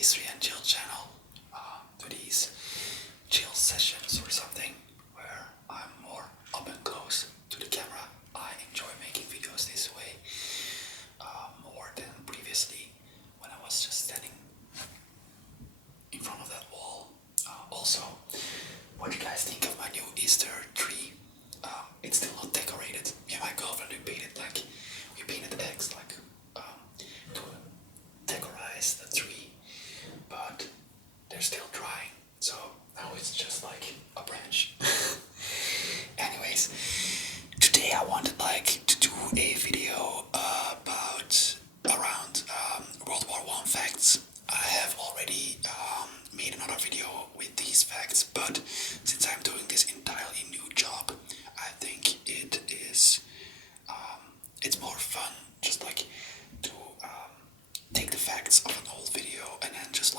History and Chill channel to these chill sessions or something where I'm more up and close to the camera. I enjoy making videos this way more than previously when I was just standing in front of that wall. Also, what do you guys think of my new Easter tree? It's still not decorated. Me and my girlfriend, we painted eggs to decorize the tree, but they're still drying, so now it's just like a branch. Anyways, today I wanted to do a video around World War I facts. I have already made another video with these facts, but since I'm doing this entirely new job, I think it's more fun just to take the facts of an old video and then just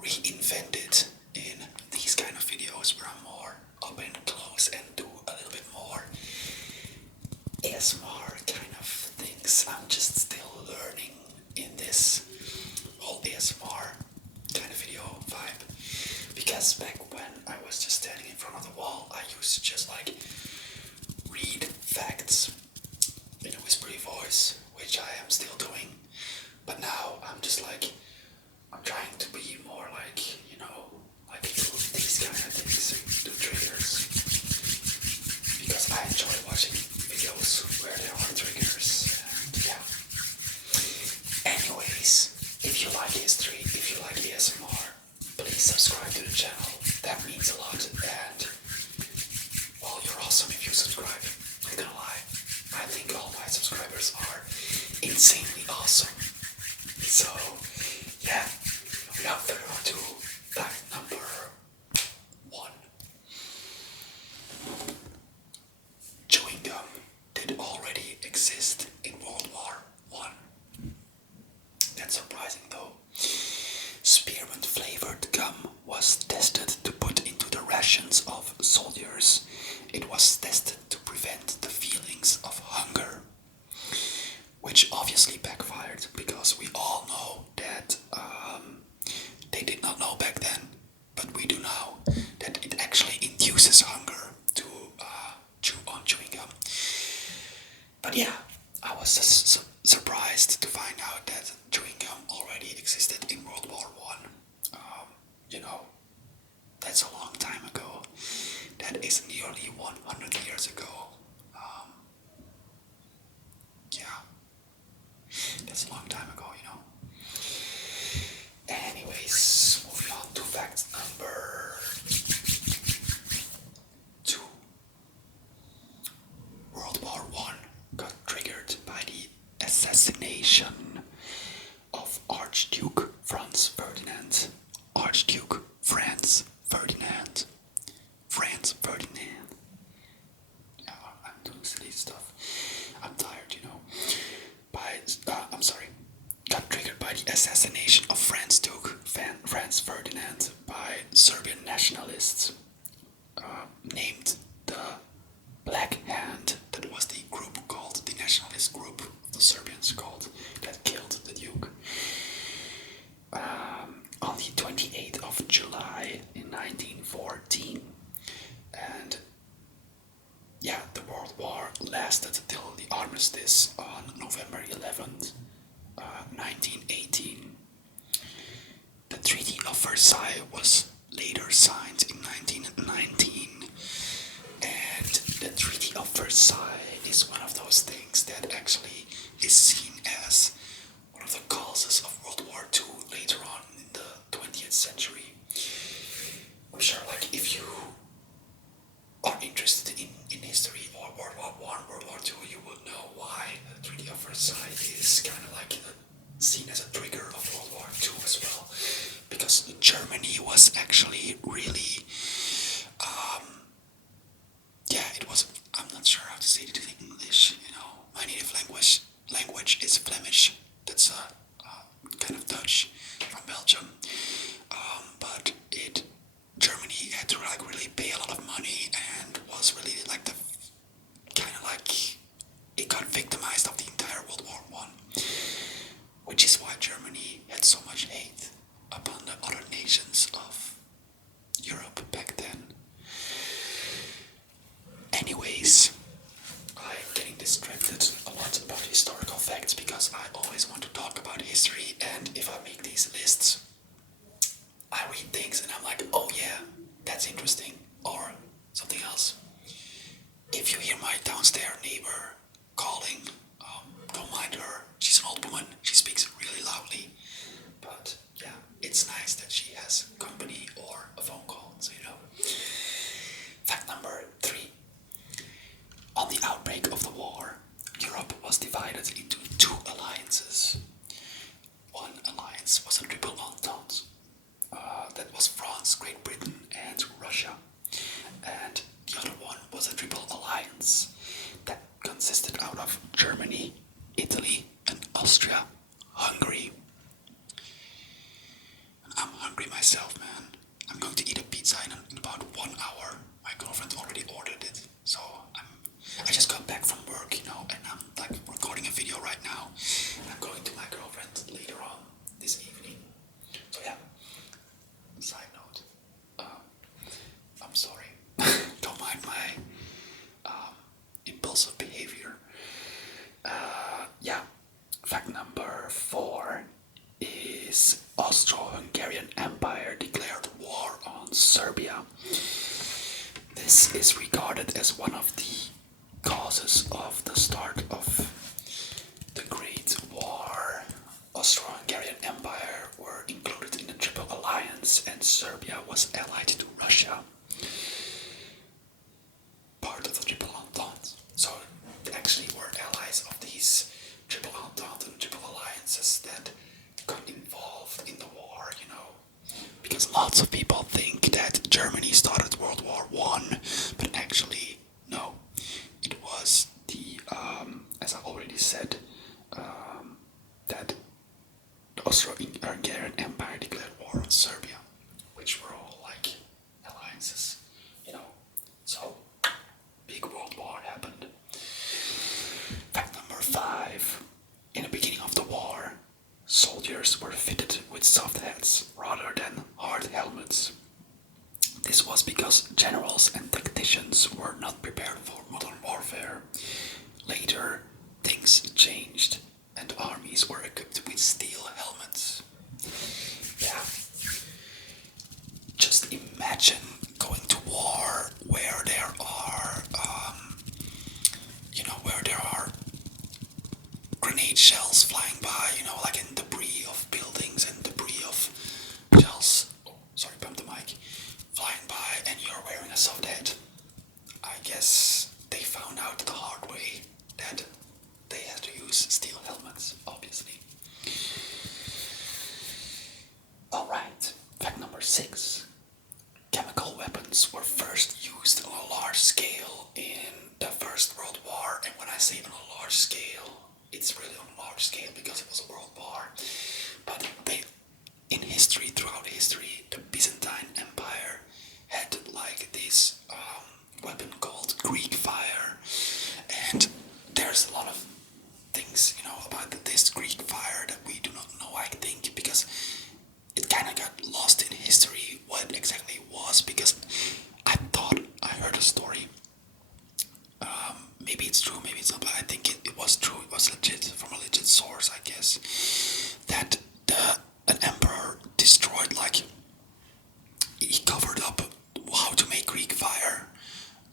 reinvent it in these kind of videos where I'm more up and close and do a little bit more ASMR kind of things. I'm just still learning in this whole ASMR kind of video vibe, because back when I was just standing in front of the wall, I used to just read facts in a whispery voice, which I am still doing, but now I'm just I'm trying to be more do these kind of things, do triggers, because I enjoy watching videos where there are triggers, and yeah. Anyways, if you like history, if you like ASMR, please subscribe to the channel. That means a lot, and well, you're awesome if you subscribe. I'm not gonna lie, I think all my subscribers are insanely awesome. So yeah, without further ado, fact number 1. Chewing gum did already exist in World War I. That's surprising though. Spearmint flavored gum was tested to put into the rations of soldiers. It was tested to prevent the feelings of hunger, which obviously backfired, because we all know that they did not know back then, but we do now, that it actually induces hunger to chew on chewing gum. But yeah, I was surprised to find out that chewing gum already existed in World War I. That's a long time ago. That is nearly 100 years ago. Yeah, that's a long time ago, Anyways, moving on to fact number 2. World War I got triggered by the assassination of Archduke Franz Ferdinand. Archduke Franz Ferdinand. Franz Ferdinand. Yeah, I'm doing silly stuff. I'm tired, Got triggered by the assassination of Franz Ferdinand by Serbian nationalists named the Black Hand. That was the group called, the nationalist group of the Serbians called, that killed the Duke. On the 28th of July in 1914. And yeah, the World War lasted till the armistice on November 11th, 1918. The Treaty of Versailles was later signed in 1919, and the Treaty of Versailles is one of those things that actually is seen as one of the causes of World War II later on in the 20th century. I'm sure if you are interested in history or World War I, World War II, you will know why the Treaty of Versailles is kind of seen as a trigger of World War II as well, because Germany was actually really, it was, I'm not sure how to say it in English, my native language is Flemish, that's kind of Dutch, from Belgium, but Germany had to really pay a lot of money, and was really it got victimized of the entire World War I, which is why Germany had so much hate Austria-Hungary. I'm hungry myself, man. I'm going to eat a pizza in about 1 hour. My girlfriend already ordered it, so I just got back from work, and I'm like recording a video right now. And I'm going to my girlfriend later on this evening. So yeah. Side note. I'm sorry. Don't mind my impulsive behavior. Yeah. Fact number 4 is Austro-Hungarian Empire declared war on Serbia. This is regarded as one of the causes of the start of the Great War. Austro-Hungarian Empire were included in the Triple Alliance, and Serbia was allied to Russia, part of the Triple Entente. So they actually were allies of these Triple Entente and Triple Alliances that got involved in the war, because lots of people think that Germany started World War I, but actually, no. It was the, as I already said, that the Austro-Hungarian Empire declared war on Serbia, which were all like alliances, So, big world war happened. Fact number 5. In the beginning of the war, soldiers were fitted with soft hats rather than hard helmets. This was because generals and tacticians were not prepared for modern warfare. Later, things changed and armies were equipped with steel helmets. Yeah. Just imagine going to war where there are grenade shells flying by, like in debris of buildings and debris of shells. Oh, sorry, bumped the mic. Flying by, and you're wearing a soft hat. I guess they found out the hard way that they had to use steel helmets, obviously. Alright, fact number 6. Chemical weapons were first used on a large scale in the First World War, and when I say on a large scale, it's really on a large scale because it was a world war. But throughout history, the Byzantine Empire had like this weapon called Greek fire, and there's a lot of things, about this Greek fire that we do not know, I think, because it kind of got lost in history what exactly it was, because I thought I heard a story. Maybe it's true, maybe it's not, but I think it was true. It was legit, from a legit source, I guess, that an emperor destroyed, he covered up how to make Greek fire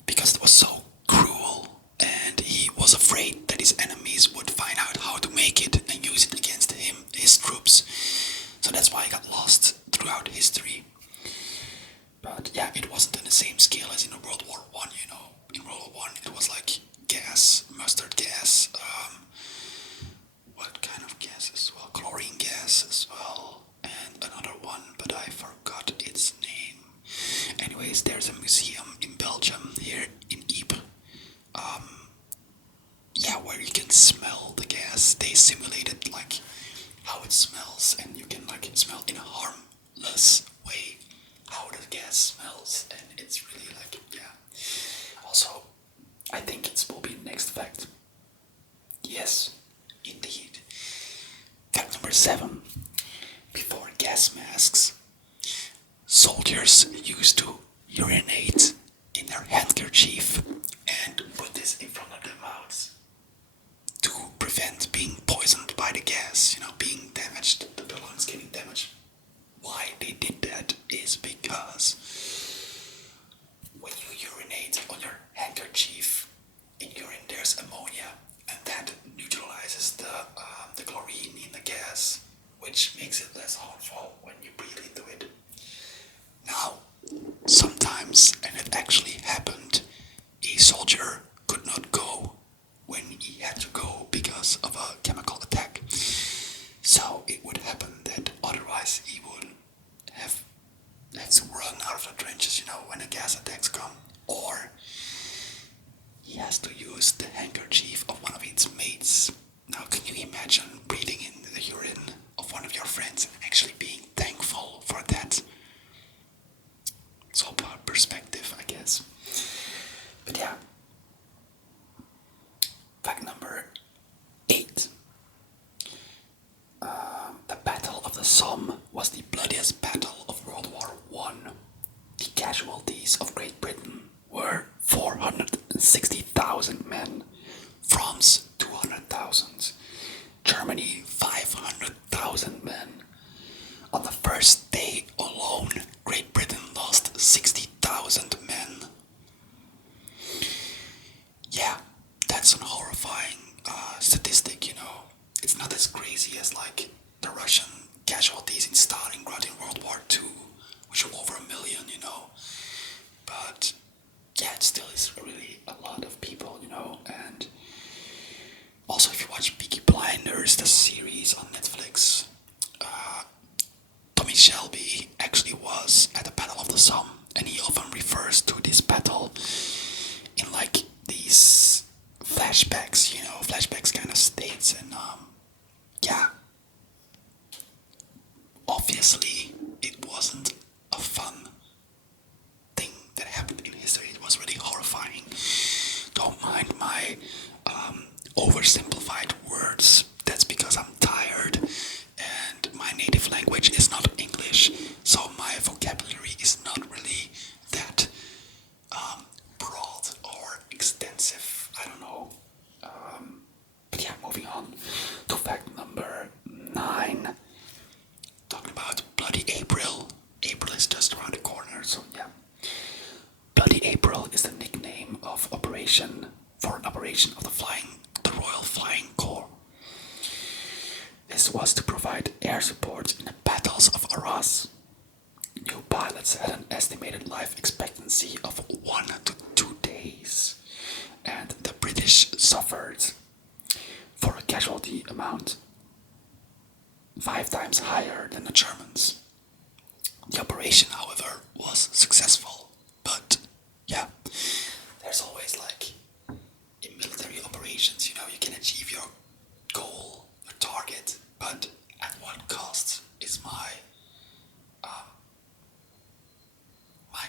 because it was so cruel, and he was afraid that his enemies would find out how to make it and use it against his troops. So that's why it got lost throughout history. But yeah, it wasn't on the same scale as in World War I, In World War I, it was like gas, mustard gas, what kind of gas as well? Chlorine gas as well, and another one, but I forgot its name. Anyways, there's a museum in Belgium, here in Ypres, where you can smell the gas. They simulated how it smells, and you can smell in a harmless way how the gas smells, and it's really Also, I think it will be next fact. Yes, indeed. Fact number 7. Before gas masks, soldiers used to urinate in their handkerchief and put this in front of their mouths to prevent being poisoned by the gas, being damaged, the lungs getting damaged. Why they did that is because when you urinate on your handkerchief, in urine there's ammonia, and that neutralizes the chlorine in the gas, which makes it less harmful when you breathe into it. Now, sometimes, and it actually happened, a soldier could not go when he had to go because of a chemical attack. So it would happen that otherwise he would have to run out of the trenches, when the gas attacks come. Or he has to use the handkerchief of one of his mates. Now, can you imagine breathing friends and actually being thankful for that. It's all about perspective, I guess. But yeah. Fact number 8. The Battle of the Somme was the bloodiest battle of World War I. The casualties of Great Britain were 460,000 men, France 200,000, Germany 500,000 men. On the first day alone, Great Britain lost 60,000 men. Yeah, that's an horrifying statistic, you know. It's not as crazy as like the Russian casualties in Stalingrad in World War II, which were over 1 million, you know. But yeah, it still is really a lot of people, you know. And also, if you watch Peaky Blinders, the series on Netflix, Tommy Shelby actually was at the Battle of the Somme, and he often refers to this battle in like these flashbacks, you know, flashbacks kind of states, and yeah, obviously it wasn't a fun thing that happened in history. It was really horrifying. Don't mind my oversimplified words. That's because I'm tired and my native language is not English, so my vocabulary is not really that broad or extensive. I don't know. But yeah, moving on to fact number 9. Talking about Bloody April. April is just around the corner, so yeah. Bloody April is the nickname of an operation of the Royal Flying Corps. This was to provide air support in the battles of Arras. New pilots had an estimated life expectancy of 1 to 2 days, and the British suffered for a casualty amount 5 times higher than the Germans. The operation, however, was successful, but yeah, there's always like in military operations, you know, you can achieve your goal, your target, but at what cost is my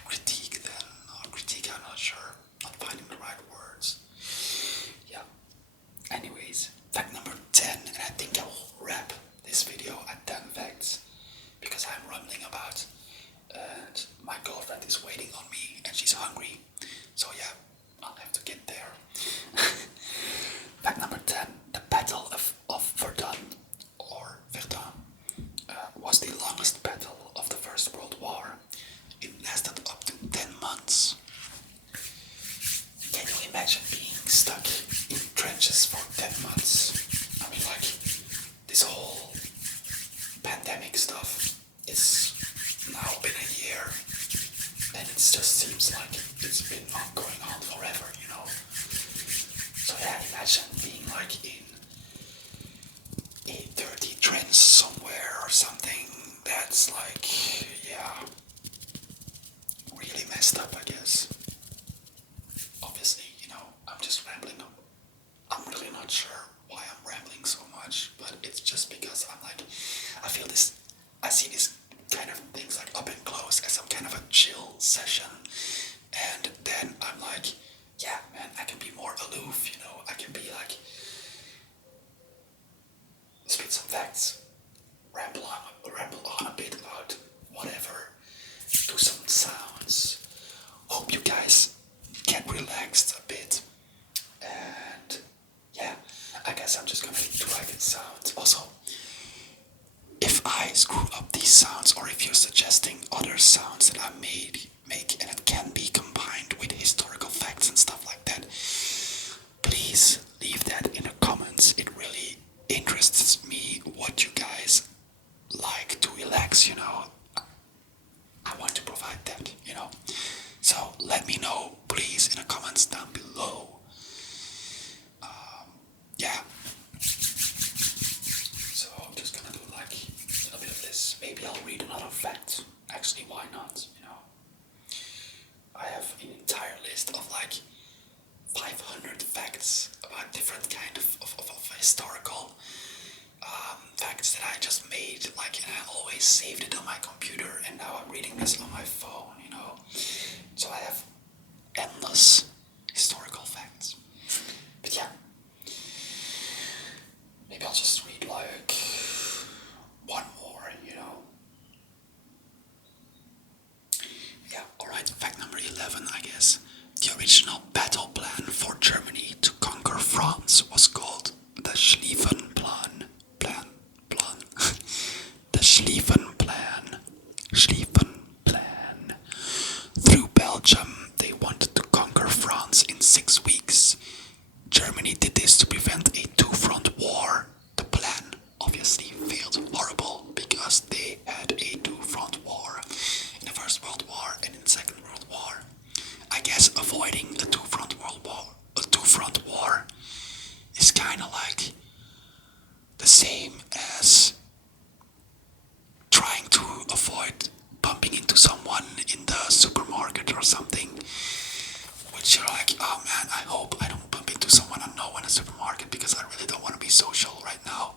critique then, or critique, I'm not sure, not finding the right words. Yeah. Anyways, fact number 10, and I think I will wrap this video at 10 facts, because I'm rambling about, and my girlfriend is waiting on me, and she's hungry, so yeah, I'll have to get there. Fact number 10, the Battle of Verdun, or Verdun, was the longest battle of the First World War. It lasted up to 10 months. Can you imagine being stuck in trenches for 10 months? I mean, like, this whole pandemic stuff is now been a year, and it just seems like it's been going on forever, you know. So yeah, imagine being like in a dirty trench somewhere or something that's like, yeah, really messed up, I guess. Obviously, you know, I'm just rambling. I'm really not sure why I'm rambling so much, but it's just because I'm like, I see this kind of things like up and close as some kind of a chill session, and then I'm like, yeah, man, I can be more aloof, you know, I can be like, spit some facts, ramble on a bit about whatever, do some sounds, hope you guys get relaxed a bit, and yeah, I guess I'm just gonna do like sounds. Also, if I screw up these sounds, or if you're suggesting other sounds that I make and it can be combined with historical facts and stuff like that, please leave that in the comments. It really interests me what you guys like to relax, you know. I want to provide that, you know. So let me know, please, in the comments down below. Yeah. So I'm just gonna do like a little bit of this. Maybe I'll read another fact. Actually, why not, you know. I have an entire list of like 500 facts about different kind of historical facts that I just made like like, and I always saved it on my computer, and now I'm reading this on my phone, you know. So I have endless historical facts. But yeah, maybe I'll just read like one more, you know. Yeah, alright, fact number 11, I guess. The original battle plan for Germany to conquer France was called the Schlieffen Plan. The Schlieffen Plan. Schlieffen Plan. Through Belgium, they wanted to conquer France in 6 weeks. Germany did this to prevent a two-front war. The plan obviously failed horrible because they had a two-front war in the First World War and in the Second World War. I guess avoiding a two-front war is kind of like the same as trying to avoid bumping into someone in the supermarket or something, which you're like, oh man, I hope I don't bump into someone I know in a supermarket because I really don't want to be social right now.